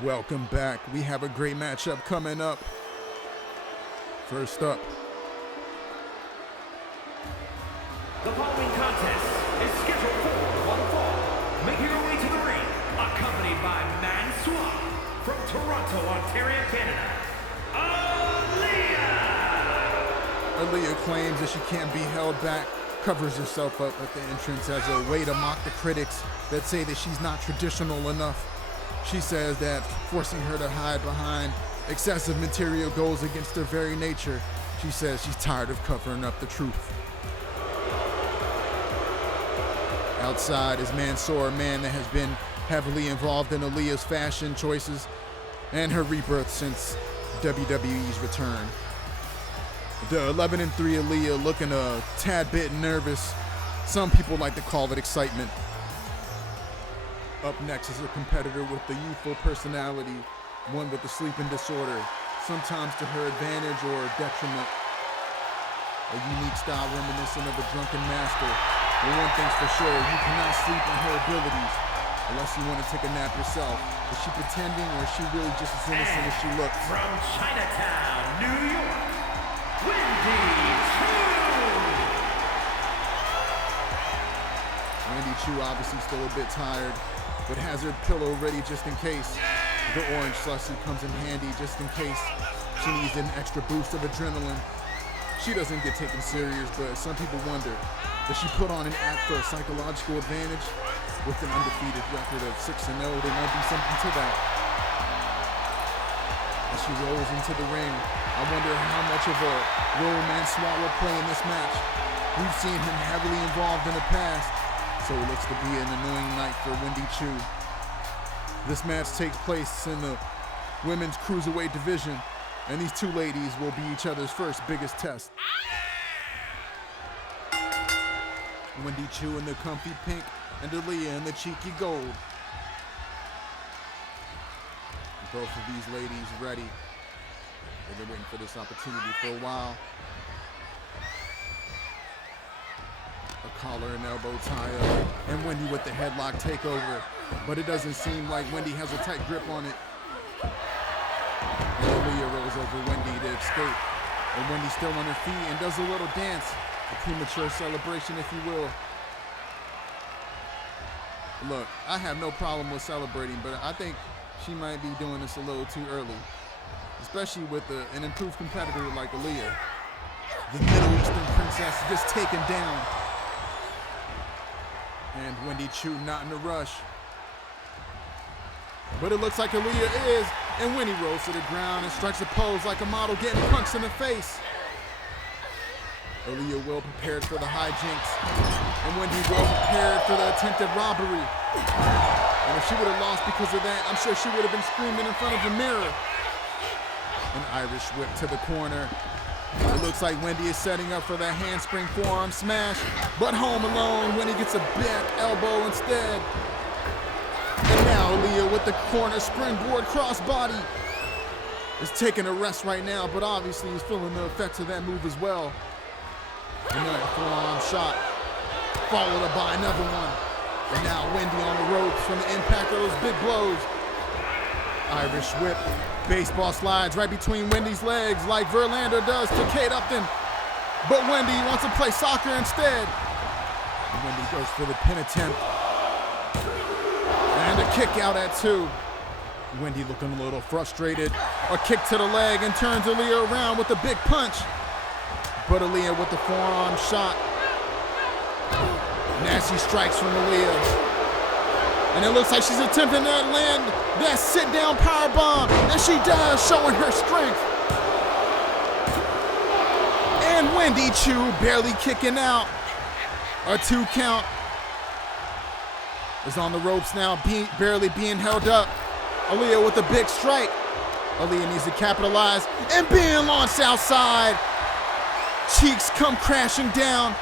Welcome back. We have a great matchup coming up. First up, the following contest is scheduled for one fall. Making her way to the ring, accompanied by Man Swap from Toronto, Ontario, Canada, Aliyah! Aliyah claims that she can't be held back, covers herself up at the entrance as a way to mock the critics that say that she's not traditional enough. She says that forcing her to hide behind excessive material goes against her very nature. She says she's tired of covering up the truth. Outside is Mansoor, a man that has been heavily involved in Aliyah's fashion choices and her rebirth since WWE's return. The 11-3 Aliyah looking a tad bit nervous. Some people like to call it excitement. Up next is a competitor with the youthful personality, one with a sleeping disorder, sometimes to her advantage or detriment. A unique style reminiscent of a drunken master. But one thing's for sure, you cannot sleep on her abilities unless you want to take a nap yourself. Is she pretending or is she really just as innocent as she looks? From Chinatown, New York, Wendy Choo! Wendy Choo obviously still a bit tired, but has her pillow ready just in case. The orange slushy comes in handy just in case she needs an extra boost of adrenaline. She doesn't get taken serious, but some people wonder, does she put on an act for a psychological advantage? With an undefeated record of 6-0, there might be something to that. As she rolls into the ring, I wonder how much of a role Man Swat will play in this match. We've seen him heavily involved in the past, so it looks to be an annoying night for Wendy Choo. This match takes place in the women's Cruiserweight division, and these two ladies will be each other's first biggest test. Wendy Choo in the comfy pink and Aaliyah in the cheeky gold. Both of these ladies ready. They've been waiting for this opportunity for a while. A collar and elbow tie up, and Wendy with the headlock takeover. But it doesn't seem like Wendy has a tight grip on it. And Aliyah rolls over Wendy to escape. And Wendy's still on her feet and does a little dance. A premature celebration, if you will. Look, I have no problem with celebrating, but I think she might be doing this a little too early. Especially with an improved competitor like Aliyah. The Middle Eastern princess just taken down. And Wendy Choo not in a rush. But it looks like Aliyah is, and Wendy rolls to the ground and strikes a pose like a model getting punched in the face. Aliyah well prepared for the hijinks, and Wendy well prepared for the attempted robbery. And if she would have lost because of that, I'm sure she would have been screaming in front of the mirror. An Irish whip to the corner. It looks like Wendy is setting up for that handspring forearm smash, but home alone, Wendy gets a back elbow instead. And now Aliyah with the corner springboard crossbody is taking a rest right now, but obviously is feeling the effects of that move as well. Another forearm shot, followed up by another one. And now Wendy on the ropes from the impact of those big blows. Irish whip, baseball slides right between Wendy's legs like Verlander does to Kate Upton. But Wendy wants to play soccer instead. And Wendy goes for the pin attempt. And a kick out at 2. Wendy looking a little frustrated. A kick to the leg and turns Aliyah around with a big punch. But Aliyah with the forearm shot. Nasty strikes from Aliyah. And it looks like she's attempting to land that sit-down powerbomb. And she does, showing her strength. And Wendy Choo barely kicking out. A 2 count. Is on the ropes now, barely being held up. Aliyah with a big strike. Aliyah needs to capitalize and being launched outside. Cheeks come crashing down.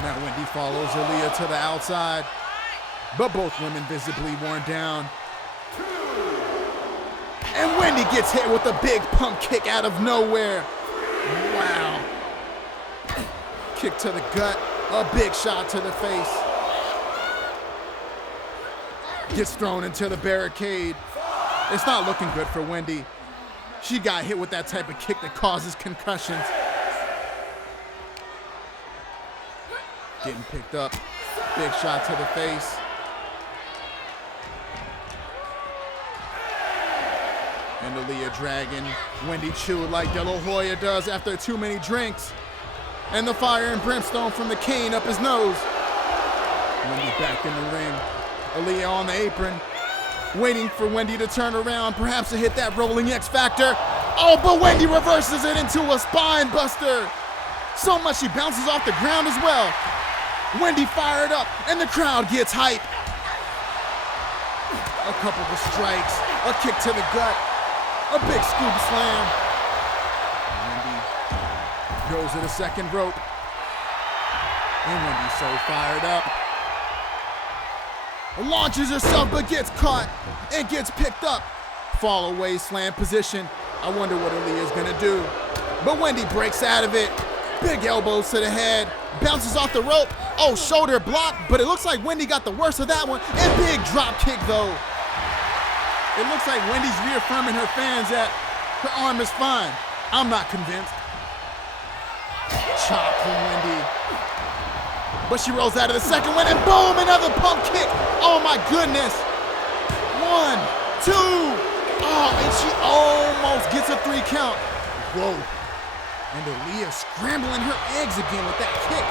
Now Wendy follows Aliyah to the outside, but both women visibly worn down. And Wendy gets hit with a big pump kick out of nowhere. Wow. Kick to the gut, a big shot to the face. Gets thrown into the barricade. It's not looking good for Wendy. She got hit with that type of kick that causes concussions. Getting picked up. Big shot to the face. And Aaliyah dragging Wendy Choo like De La Hoya does after too many drinks. And the fire and brimstone from the cane up his nose. Wendy back in the ring. Aaliyah on the apron, waiting for Wendy to turn around, perhaps to hit that rolling X Factor. Oh, but Wendy reverses it into a spine buster. So much she bounces off the ground as well. Wendy fired up, and the crowd gets hype. A couple of strikes, a kick to the gut, a big scoop slam. Wendy goes to the second rope. And Wendy's so fired up. Launches herself but gets caught and gets picked up. Fall away slam position. I wonder what Aaliyah's gonna do. But Wendy breaks out of it. Big elbows to the head. Bounces off the rope. Oh, shoulder block, but it looks like Wendy got the worst of that one. And big drop kick though. It looks like Wendy's reaffirming her fans that her arm is fine. I'm not convinced. Chop from Wendy. But she rolls out of the second one and boom, another pump kick. Oh my goodness. 1, 2. Oh, and she almost gets a 3 count. Whoa. And Aaliyah scrambling her eggs again with that kick.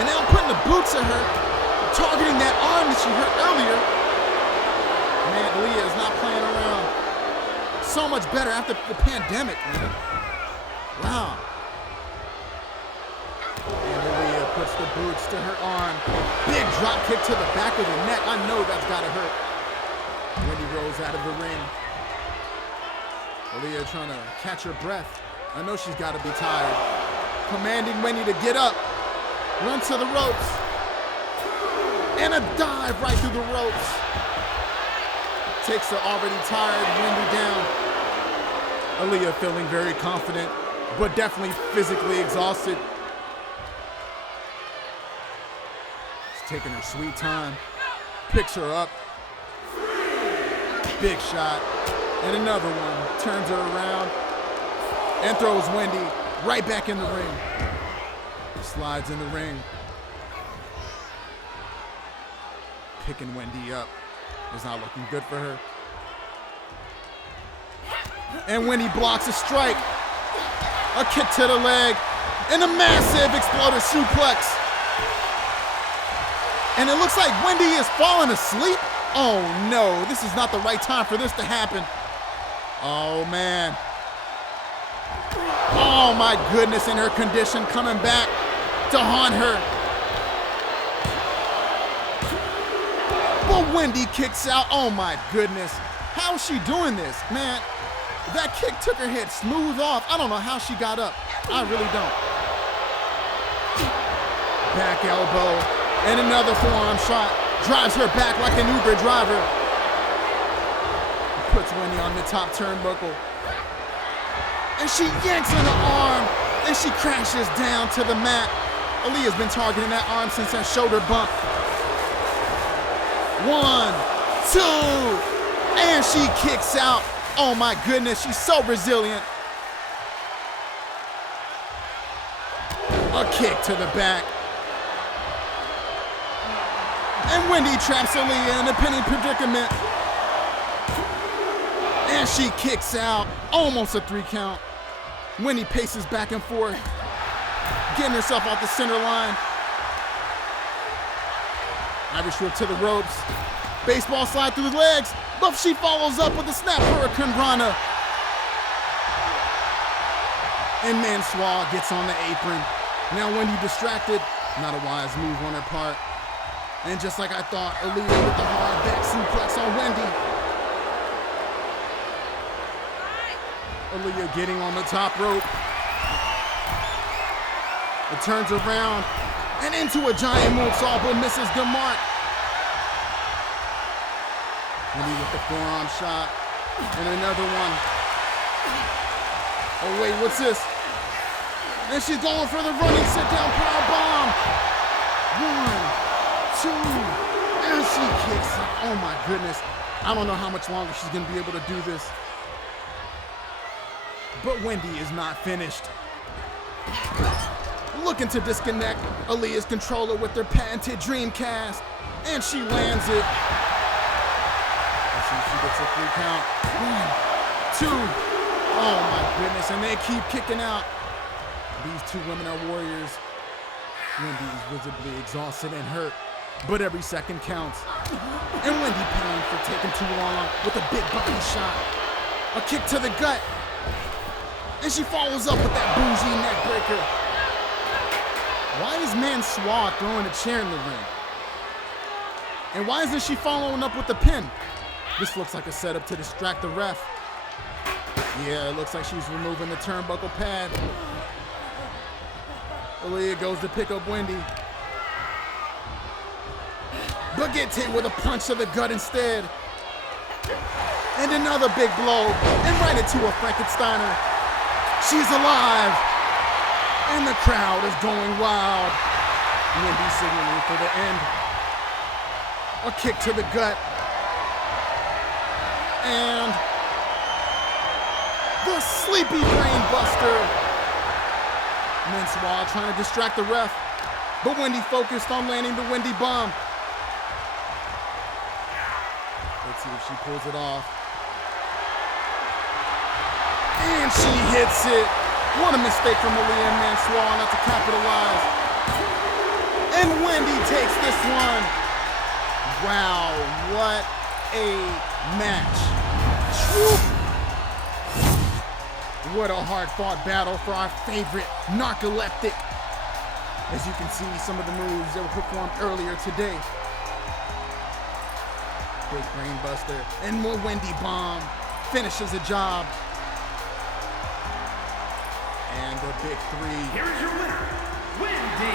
And now putting the boots at her, targeting that arm that she hurt earlier. Man, Aaliyah is not playing around. So much better after the pandemic, man. Wow. And Aaliyah puts the boots to her arm. Big drop kick to the back of the neck. I know that's gotta hurt. Wendy rolls out of the ring. Aaliyah trying to catch her breath. I know she's gotta be tired. Commanding Wendy to get up. Run to the ropes. And a dive right through the ropes. Takes the already tired Wendy down. Aaliyah feeling very confident, but definitely physically exhausted. She's taking her sweet time. Picks her up. Big shot. And another one. Turns her around. And throws Wendy right back in the ring. Slides in the ring. Picking Wendy up. It's not looking good for her. And Wendy blocks a strike. A kick to the leg. And a massive exploder suplex. And it looks like Wendy is falling asleep. Oh no, this is not the right time for this to happen. Oh man. Oh my goodness, and her condition coming back to haunt her. But Wendy kicks out. Oh my goodness. How is she doing this? Man, that kick took her head smooth off. I don't know how she got up. I really don't. Back elbow and another forearm shot. Drives her back like an Uber driver. Puts Wendy on the top turnbuckle. And she yanks on the arm, and she crashes down to the mat. Aaliyah's been targeting that arm since that shoulder bump. 1, 2, and she kicks out. Oh my goodness, she's so resilient. A kick to the back. And Wendy traps Aaliyah in a pinning predicament. And she kicks out. Almost a 3 count. Wendy paces back and forth, getting herself off the center line. Irish whip to the ropes. Baseball slide through the legs, but she follows up with a snap hurricane rana. And Mansoir gets on the apron. Now Wendy distracted. Not a wise move on her part. And just like I thought, Aaliyah with the hard back suplex on Wendy. Aaliyah getting on the top rope. It turns around and into a giant moonsault, but misses the mark. Wendy with the forearm shot and another one. Oh wait, what's this? And she's going for the running sit-down power bomb. 1, 2, and she kicks out. Oh my goodness. I don't know how much longer she's gonna be able to do this. But Wendy is not finished. Looking to disconnect Aaliyah's controller with their patented Dreamcast. And she lands it. Let's see if she gets a 3 count. 1, 2. Oh my goodness, and they keep kicking out. These two women are warriors. Wendy is visibly exhausted and hurt, but every second counts. And Wendy paying for taking too long with a big body shot. A kick to the gut. And she follows up with that bougie neck breaker. Why is Mansoir throwing a chair in the ring? And why isn't she following up with the pin? This looks like a setup to distract the ref. Yeah, it looks like she's removing the turnbuckle pad. Aaliyah goes to pick up Wendy, but gets hit with a punch to the gut instead. And another big blow, and right into a Frankensteiner. She's alive, and the crowd is going wild. Wendy signaling for the end. A kick to the gut, and the sleepy brain buster. Mansoir trying to distract the ref, but Wendy focused on landing the Wendy bomb. Let's see if she pulls it off. And she hits it. What a mistake from Aaliyah and Mansoir not to capitalize. And Wendy takes this one. Wow, what a match. Woo. What a hard-fought battle for our favorite narcoleptic. As you can see, some of the moves that were performed earlier today. Big brain buster and more Wendy bomb finishes the job. And the big 3. Here's your winner, Wendy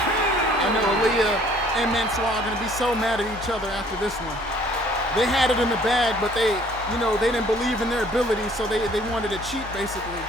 Choo. I know Aaliyah and Mansoir are going to be so mad at each other after this one. They had it in the bag, but they didn't believe in their ability, so they wanted to cheat, basically.